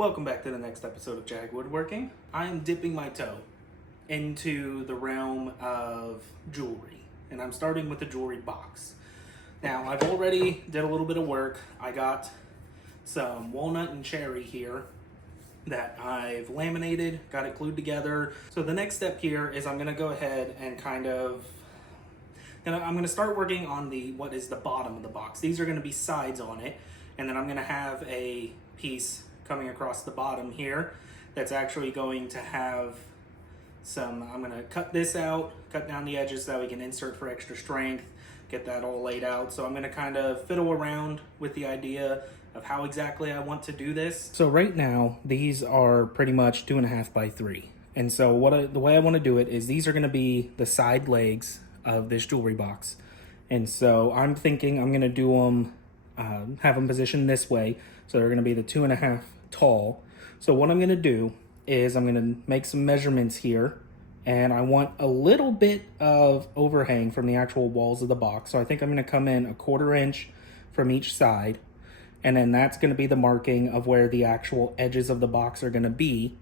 Welcome back to the next episode of JAG Woodworking. I am dipping my toe into the realm of jewelry, and I'm starting with the jewelry box. Now, I've already did a little bit of work. I got some walnut and cherry here that I've laminated, got it glued together. So the next step here is I'm gonna go ahead and I'm gonna start working on what is the bottom of the box. These are gonna be sides on it, and then I'm gonna have a piece coming across the bottom here that's actually going to have I'm gonna cut this out, cut down the edges so that we can insert for extra strength, get that all laid out. So I'm gonna kind of fiddle around with the idea of how exactly I want to do this. So right now, these are pretty much 2.5 by 3. And so the way I wanna do it is these are gonna be the side legs of this jewelry box. And so I'm thinking I'm gonna do them, have them positioned this way. So they're gonna be the 2.5 tall. So what I'm gonna do is I'm gonna make some measurements here, and I want a little bit of overhang from the actual walls of the box. So I think I'm gonna come in 1/4 inch from each side, and then that's gonna be the marking of where the actual edges of the box are gonna be.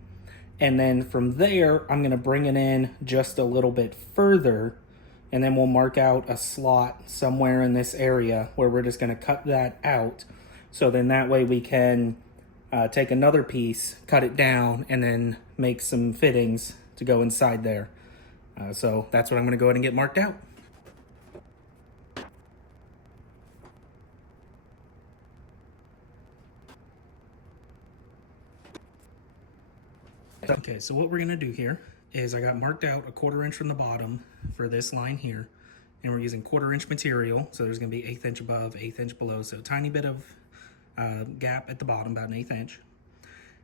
And then from there, I'm gonna bring it in just a little bit further, and then we'll mark out a slot somewhere in this area where we're just gonna cut that out. So then that way we can take another piece, cut it down, and then make some fittings to go inside there. So that's what I'm gonna go ahead and get marked out. Okay, so what we're gonna do here is I got marked out 1/4 inch from the bottom for this line here, and we're using 1/4 inch material. So there's gonna be 1/8 inch above, 1/8 inch below. So a tiny bit of gap at the bottom, about 1/8 inch.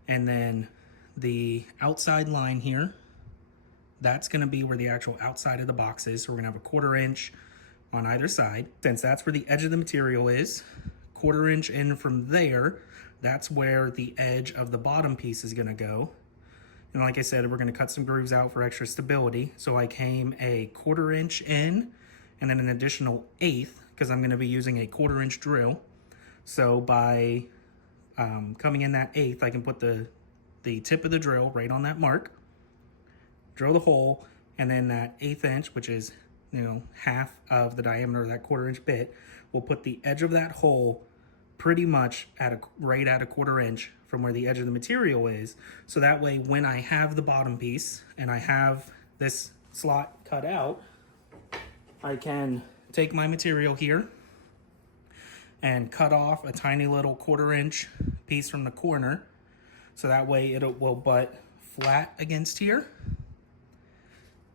And then the outside line here, that's gonna be where the actual outside of the box is. So we're gonna have 1/4 inch on either side. Since that's where the edge of the material is, 1/4 inch in from there, that's where the edge of the bottom piece is gonna go. And like I said, we're gonna cut some grooves out for extra stability. So I came 1/4 inch in, and then an additional 1/8, because I'm gonna be using a 1/4 inch drill. So by coming in that 1/8, I can put the tip of the drill right on that mark, drill the hole, and then that 1/8 inch, which is half of the diameter of that 1/4 inch bit, we'll put the edge of that hole pretty much right at 1/4 inch from where the edge of the material is. So that way, when I have the bottom piece and I have this slot cut out, I can take my material here and cut off a tiny little 1/4 inch piece from the corner. So that way it will butt flat against here,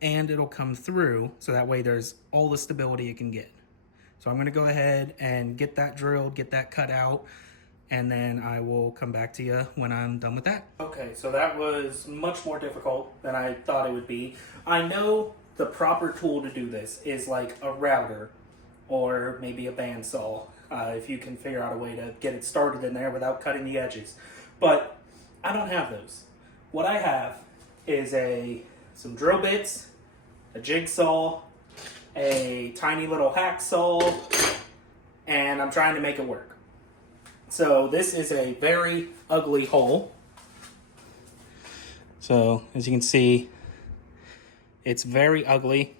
and it'll come through. So that way there's all the stability it can get. So I'm gonna go ahead and get that drilled, get that cut out, and then I will come back to you when I'm done with that. Okay, so that was much more difficult than I thought it would be. I know the proper tool to do this is like a router or maybe a bandsaw, if you can figure out a way to get it started in there without cutting the edges. But I don't have those. What I have is some drill bits, a jigsaw, a tiny little hacksaw, and I'm trying to make it work. So this is a very ugly hole. So as you can see, it's very ugly.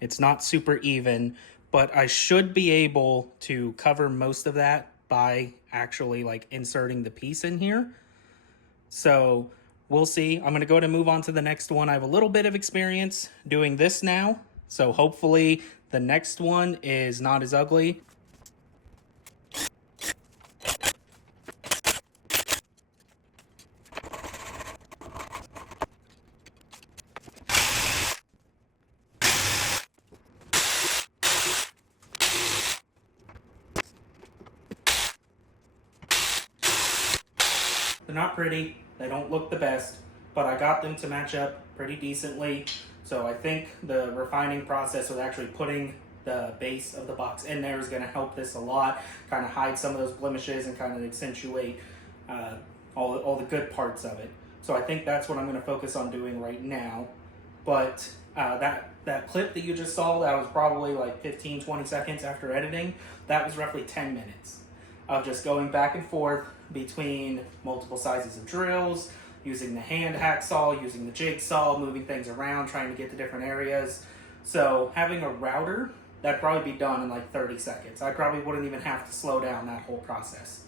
It's not super even, but I should be able to cover most of that by actually inserting the piece in here. So we'll see. I'm gonna go ahead and move on to the next one. I have a little bit of experience doing this now, so hopefully the next one is not as ugly. They're not pretty, they don't look the best, but I got them to match up pretty decently. So I think the refining process of actually putting the base of the box in there is gonna help this a lot, kind of hide some of those blemishes and kind of accentuate all the good parts of it. So I think that's what I'm gonna focus on doing right now. But that clip that you just saw, that was probably like 15, 20 seconds after editing, that was roughly 10 minutes of just going back and forth, between multiple sizes of drills, using the hand hacksaw, using the jigsaw, moving things around, trying to get to different areas. So having a router, that'd probably be done in like 30 seconds. I probably wouldn't even have to slow down that whole process.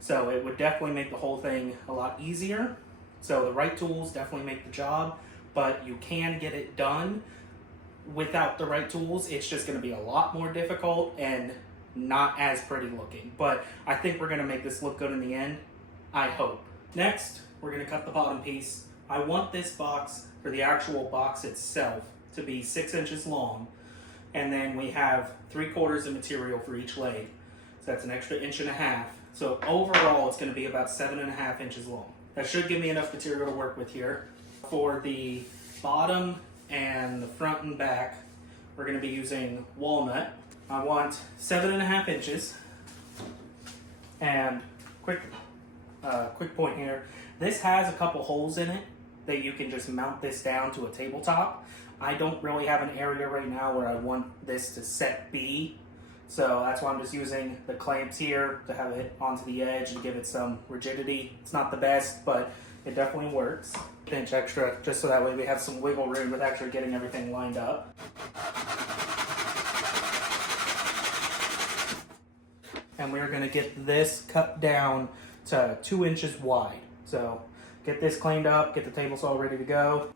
So it would definitely make the whole thing a lot easier. So the right tools definitely make the job, but you can get it done without the right tools. It's just gonna be a lot more difficult and not as pretty looking. But I think we're gonna make this look good in the end, I hope. Next, we're gonna cut the bottom piece. I want this box, or the actual box itself, to be 6 inches long. And then we have 3/4 of material for each leg. So that's an extra 1.5 inches. So overall, it's gonna be about 7.5 inches long. That should give me enough material to work with here. For the bottom and the front and back, we're gonna be using walnut. I want 7.5 inches. And quick point here, this has a couple holes in it that you can just mount this down to a tabletop. I don't really have an area right now where I want this to set B, so that's why I'm just using the clamps here to have it onto the edge and give it some rigidity. It's not the best, but it definitely works. An inch extra, just so that way we have some wiggle room with actually getting everything lined up. And we're gonna get this cut down to 2 inches wide. So get this cleaned up, get the table saw ready to go.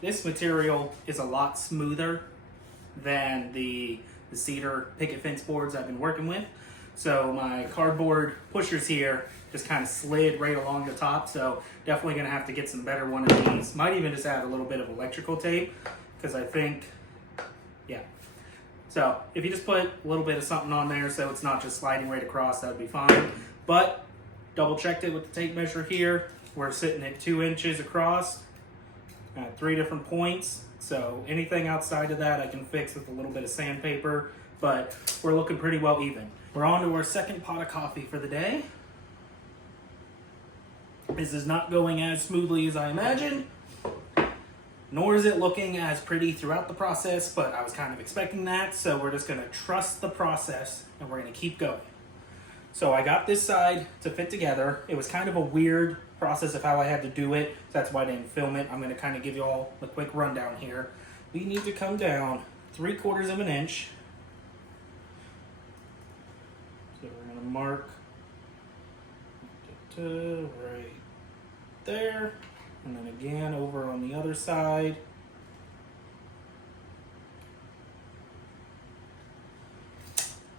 This material is a lot smoother than the cedar picket fence boards I've been working with. So my cardboard pushers here just kind of slid right along the top. So definitely gonna have to get some better one of these. Might even just add a little bit of electrical tape, because I think, yeah. So if you just put a little bit of something on there so it's not just sliding right across, that would be fine. But double checked it with the tape measure here. We're sitting at 2 inches across at 3 different points. So anything outside of that I can fix with a little bit of sandpaper, but we're looking pretty well even. We're on to our second pot of coffee for the day. This is not going as smoothly as I imagined, nor is it looking as pretty throughout the process, but I was kind of expecting that, so we're just gonna trust the process and we're gonna keep going. So I got this side to fit together. It was kind of a weird process of how I had to do it, so that's why I didn't film it. I'm gonna kind of give you all a quick rundown here. We need to come down 3/4 of an inch. So we're gonna mark right there, and then again over on the other side.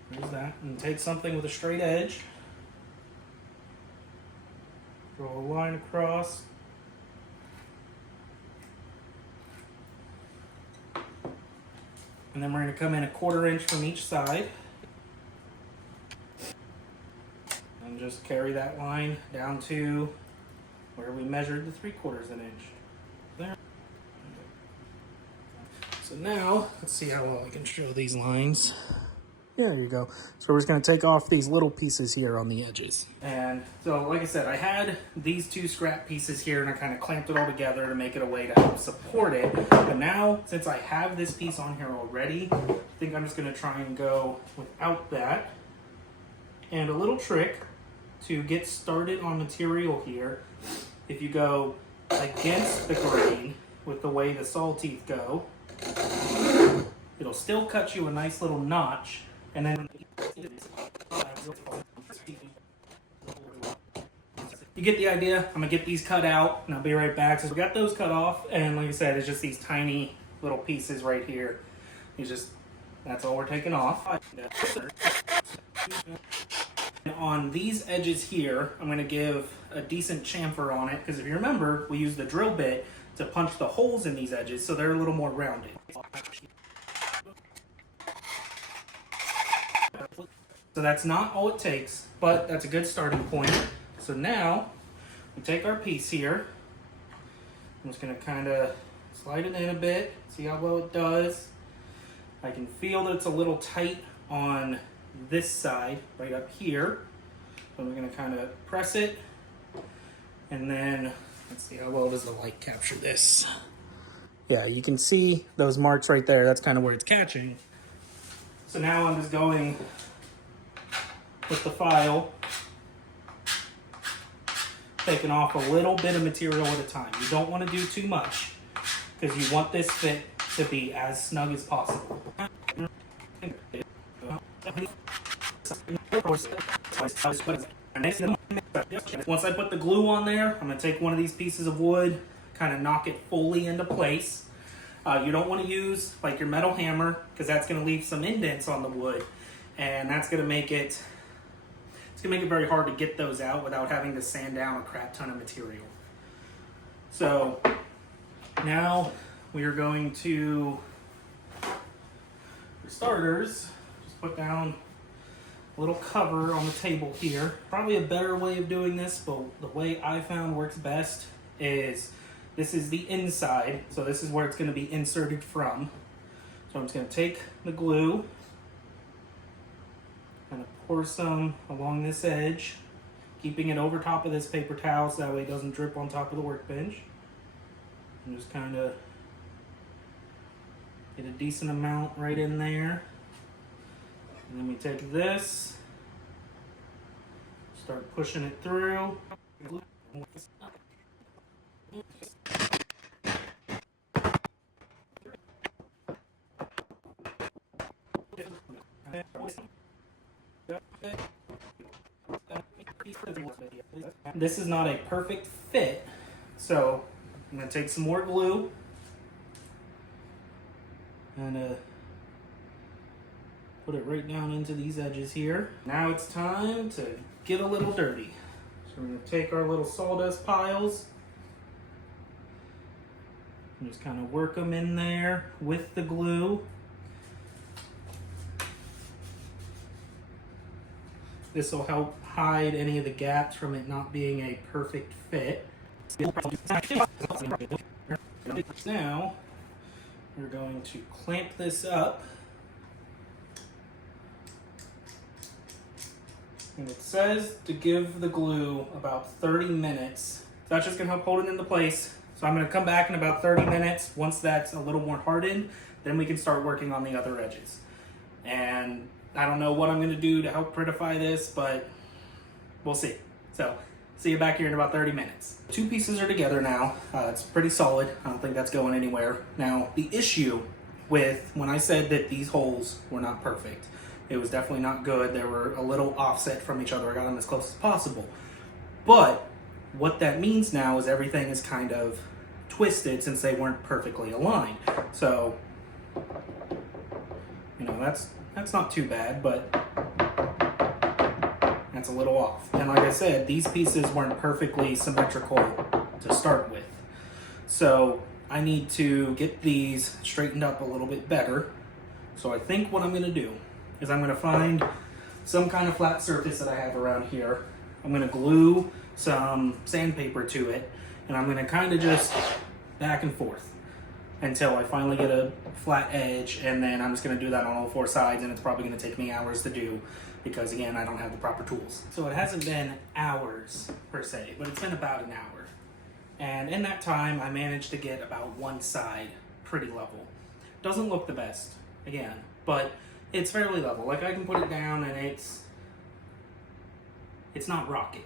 There's that. And take something with a straight edge. Draw a line across. And then we're going to come in 1/4 inch from each side. And just carry that line down to where we measured the 3/4 of an inch. There. So now, let's see how well I can show these lines. Yeah, there you go. So we're just going to take off these little pieces here on the edges. And so, like I said, I had these 2 scrap pieces here and I kind of clamped it all together to make it a way to help support it. But now, since I have this piece on here already, I think I'm just going to try and go without that. And a little trick to get started on material here, if you go against the grain with the way the saw teeth go, it'll still cut you a nice little notch. And then you get the idea. I'm gonna get these cut out and I'll be right back. So we got those cut off, and like I said, it's just these tiny little pieces right here. That's all we're taking off. And on these edges here, I'm gonna give a decent chamfer on it, because if you remember, we used the drill bit to punch the holes in these edges so they're a little more rounded. So that's not all it takes, but that's a good starting point. So now, we take our piece here. I'm just gonna kind of slide it in a bit, see how well it does. I can feel that it's a little tight on this side, right up here. So we're gonna kind of press it, and then, let's see how well does the light capture this. Yeah, you can see those marks right there. That's kind of where it's catching. So now I'm just going with the file, taking off a little bit of material at a time. You don't want to do too much because you want this fit to be as snug as possible. Once I put the glue on there, I'm going to take one of these pieces of wood, kind of knock it fully into place. You don't want to use like your metal hammer because that's going to leave some indents on the wood, and that's going to make it very hard to get those out without having to sand down a crap ton of material. So now we are going to, for starters, just put down a little cover on the table here. Probably a better way of doing this, but the way I found works best is this is the inside, so this is where it's going to be inserted from. So I'm just going to take the glue, kind of pour some along this edge, keeping it over top of this paper towel so that way it doesn't drip on top of the workbench. And just kind of get a decent amount right in there. And then we take this, start pushing it through. This is not a perfect fit, so I'm going to take some more glue and put it right down into these edges here. Now it's time to get a little dirty. So we're going to take our little sawdust piles and just kind of work them in there with the glue. This will help hide any of the gaps from it not being a perfect fit. Now, we're going to clamp this up. And it says to give the glue about 30 minutes. So that's just gonna help hold it into place. So I'm gonna come back in about 30 minutes. Once that's a little more hardened, then we can start working on the other edges. And I don't know what I'm gonna do to help prettify this, but we'll see. So, see you back here in about 30 minutes. Two pieces are together now. It's pretty solid. I don't think that's going anywhere. Now, the issue with when I said that these holes were not perfect, it was definitely not good. They were a little offset from each other. I got them as close as possible. But what that means now is everything is kind of twisted since they weren't perfectly aligned. So, you know, that's not too bad, but that's a little off. And like I said, these pieces weren't perfectly symmetrical to start with. So I need to get these straightened up a little bit better. So I think what I'm gonna do is I'm gonna find some kind of flat surface that I have around here. I'm gonna glue some sandpaper to it, and I'm gonna kind of just back and forth until I finally get a flat edge, and then I'm just gonna do that on all four sides, and it's probably gonna take me hours to do because again, I don't have the proper tools. So it hasn't been hours per se, but it's been about an hour. And in that time, I managed to get about one side pretty level. Doesn't look the best, again, but it's fairly level. Like I can put it down and it's not rocking.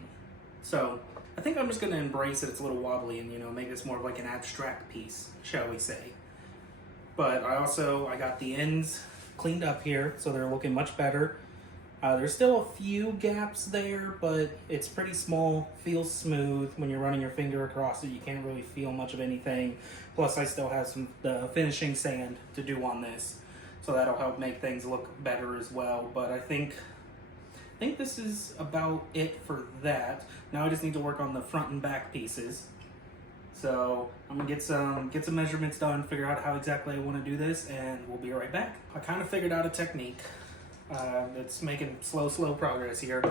So I think I'm just gonna embrace it. It's a little wobbly and, you know, make this more of like an abstract piece, shall we say. But I got the ends cleaned up here, so they're looking much better. There's still a few gaps there, but it's pretty small, feels smooth. When you're running your finger across it, you can't really feel much of anything. Plus, I still have some finishing sand to do on this, so that'll help make things look better as well. But I think this is about it for that. Now I just need to work on the front and back pieces. So I'm gonna get some measurements done, figure out how exactly I want to do this, and we'll be right back. I kind of figured out a technique. It's making slow progress here.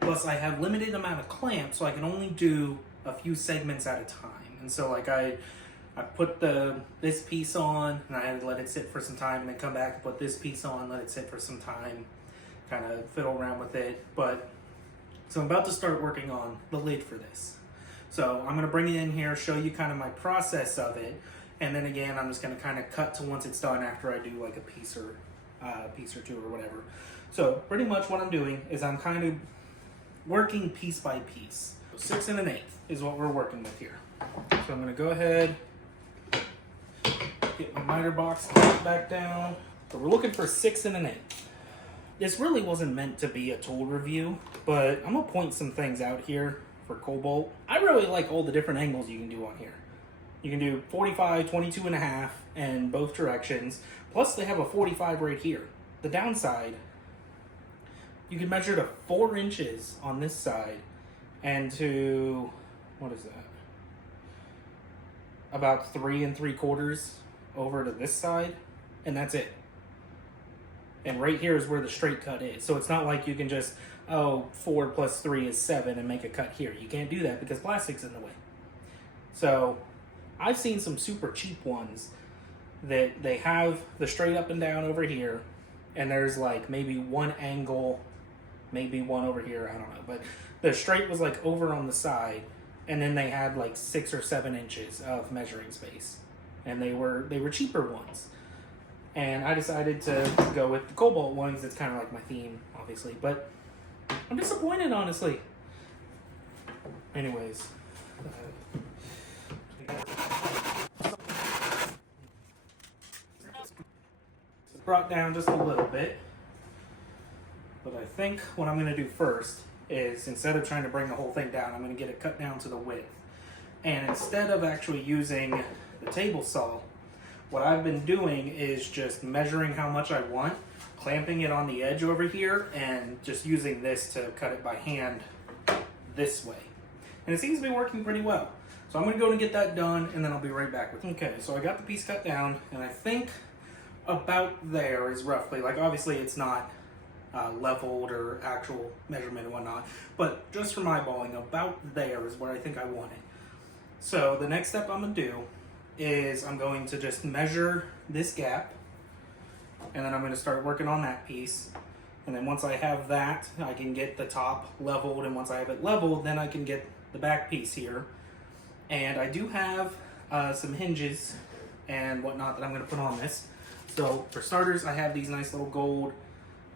Plus I have limited amount of clamps, so I can only do a few segments at a time. And so like I put this piece on, and I had to let it sit for some time, and then come back and put this piece on, let it sit for some time, kind of fiddle around with it. But so I'm about to start working on the lid for this. So I'm gonna bring it in here, show you kind of my process of it, and then again I'm just gonna kind of cut to once it's done after I do like a piece or piece or two or whatever. So pretty much what I'm doing is I'm kind of working piece by piece. 6 1/8 is what we're working with here. So I'm going to go ahead, get my miter box back down. So we're looking for 6 1/8. This really wasn't meant to be a tool review, but I'm going to point some things out here for Cobalt. I really like all the different angles you can do on here. You can do 45, 22.5 in both directions. Plus they have a 45 right here. The downside, you can measure to 4 inches on this side and to, what is that? About 3 3/4 over to this side, and that's it. And right here is where the straight cut is. So it's not like you can just, 4 + 3 is 7 and make a cut here. You can't do that because plastic's in the way. So I've seen some super cheap ones that they have the straight up and down over here, and there's like maybe one angle, maybe one over here, I don't know. But the straight was like over on the side, and then they had like 6 or 7 inches of measuring space. And they were cheaper ones. And I decided to go with the Cobalt ones. It's kind of like my theme, obviously. But I'm disappointed, honestly. Anyways. Brought down just a little bit. But I think what I'm going to do first is, instead of trying to bring the whole thing down, I'm going to get it cut down to the width. And instead of actually using the table saw, what I've been doing is just measuring how much I want, clamping it on the edge over here, and just using this to cut it by hand this way. And it seems to be working pretty well. So I'm going to go and get that done, and then I'll be right back with you. Okay, so I got the piece cut down, and I think about there is roughly, like obviously it's not leveled or actual measurement and whatnot, but just from eyeballing, about there is where I think I want it. So the next step I'm going to do is I'm going to just measure this gap, and then I'm going to start working on that piece. And then once I have that, I can get the top leveled, and once I have it leveled, then I can get the back piece here. And I do have some hinges and whatnot that I'm going to put on this. So for starters, I have these nice little gold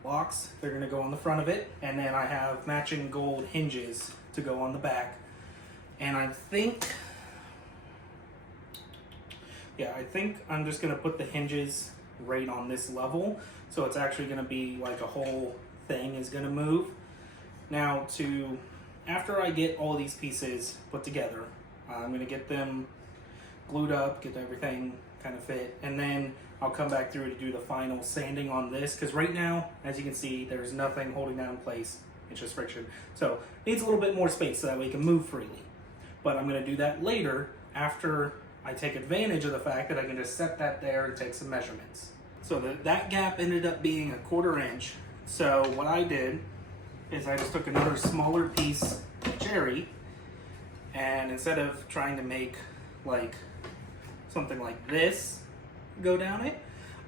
locks. They're going to go on the front of it, and then I have matching gold hinges to go on the back. And I think I'm just going to put the hinges right on this level, so it's actually going to be like a whole thing is going to move. Now, after I get all these pieces put together, I'm going to get them glued up, get everything kind of fit, and then I'll come back through to do the final sanding on this, because right now, as you can see, there's nothing holding that in place. It's just friction. So it needs a little bit more space so that way it can move freely. But I'm going to do that later, after I take advantage of the fact that I can just set that there and take some measurements. So that gap ended up being 1/4 inch. So what I did is I just took another smaller piece of cherry, and instead of trying to make like something like this go down it,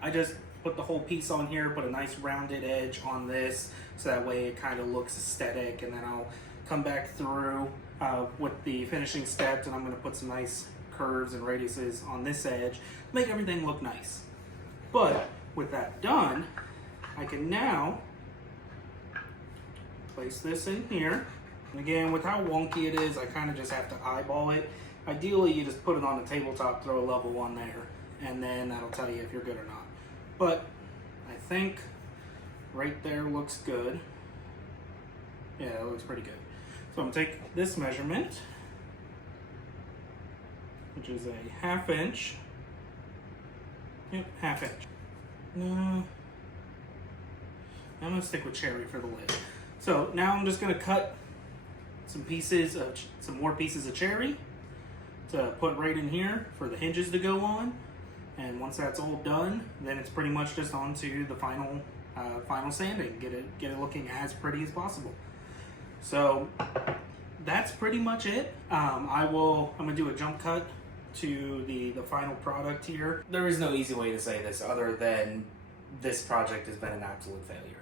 I just put the whole piece on here, put a nice rounded edge on this, so that way it kind of looks aesthetic, and then I'll come back through with the finishing steps, and I'm going to put some nice curves and radiuses on this edge, make everything look nice. But with that done, I can now place this in here. And again, with how wonky it is, I kind of just have to eyeball it. Ideally, you just put it on the tabletop, throw a level one there, and then that'll tell you if you're good or not. But I think right there looks good. Yeah, it looks pretty good. So I'm going to take this measurement, which is a 1/2 inch. Yep, 1/2 inch. I'm going to stick with cherry for the lid. So now I'm just going to cut some more pieces of cherry to put right in here for the hinges to go on. And once that's all done, then it's pretty much just on to the final sanding. Get it looking as pretty as possible. So that's pretty much it. I'm gonna do a jump cut to the final product here. There is no easy way to say this other than this project has been an absolute failure.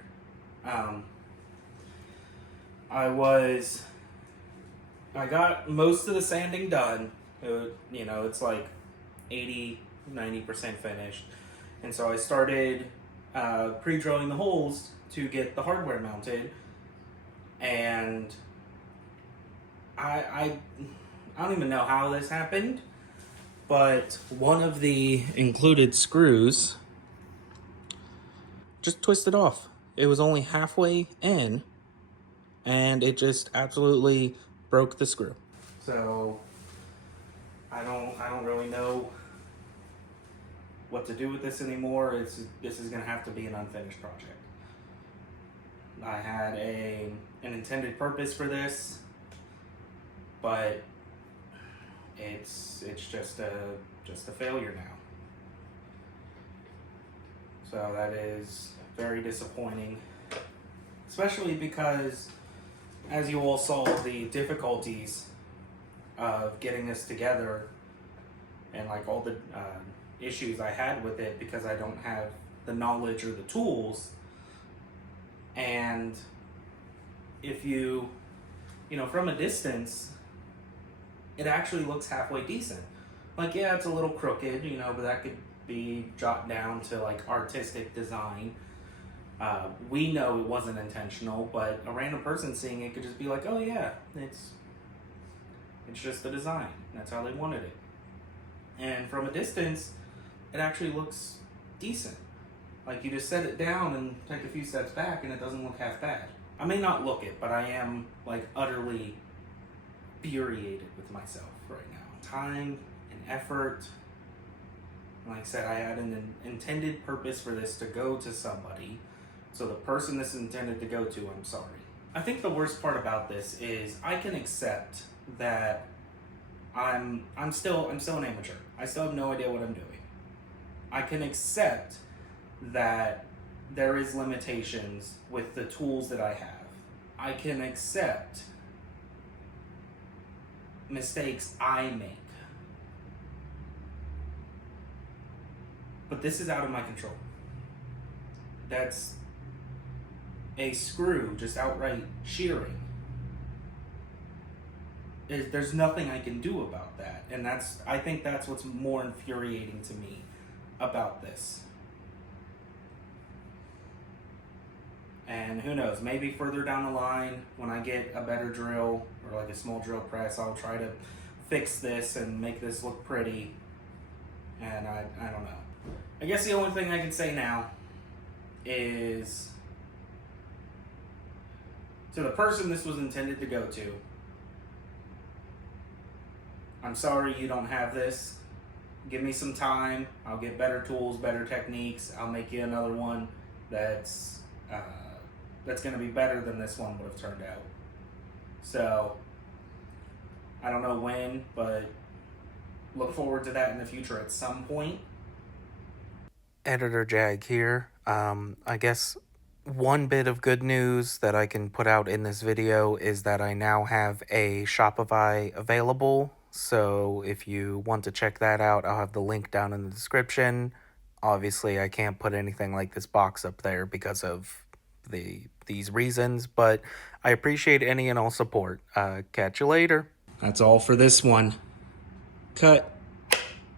I got most of the sanding done. It's like 80-90% finished. And so I started pre-drilling the holes to get the hardware mounted, and I don't even know how this happened, but one of the included screws just twisted off. It was only halfway in, and it just absolutely broke the screw. So I don't really know what to do with this anymore. This is gonna have to be an unfinished project. I had an intended purpose for this, but it's just a failure now. So that is very disappointing, especially because, as you all saw, the difficulties of getting this together and like all the issues I had with it because I don't have the knowledge or the tools. And if you know, from a distance, it actually looks halfway decent. Like, yeah, it's a little crooked, you know, but that could be jotted down to like artistic design. We know it wasn't intentional, but a random person seeing it could just be like, oh yeah, it's just the design. That's how they wanted it. And from a distance, it actually looks decent. Like, you just set it down and take a few steps back and it doesn't look half bad. I may not look it, but I am like utterly infuriated with myself right now. Time and effort. Like I said, I had an intended purpose for this to go to somebody. So the person this is intended to go to, I'm sorry. I think the worst part about this is I can accept that I'm still an amateur. I still have no idea what I'm doing. I can accept that there is limitations with the tools that I have. I can accept mistakes I make. But this is out of my control. That's a screw just outright shearing. There's nothing I can do about that. And I think that's what's more infuriating to me about this. And who knows, maybe further down the line, when I get a better drill or like a small drill press, I'll try to fix this and make this look pretty. And I don't know. I guess the only thing I can say now is, to the person this was intended to go to, I'm sorry you don't have this. Give me some time. I'll get better tools, better techniques. I'll make you another one that's going to be better than this one would have turned out. So I don't know when, but look forward to that in the future at some point. Editor Jag here. I guess one bit of good news that I can put out in this video is that I now have a Shopify available. So if you want to check that out, I'll have the link down in the description. Obviously, I can't put anything like this box up there because of these reasons, but I appreciate any and all support. Catch you later. That's all for this one. Cut.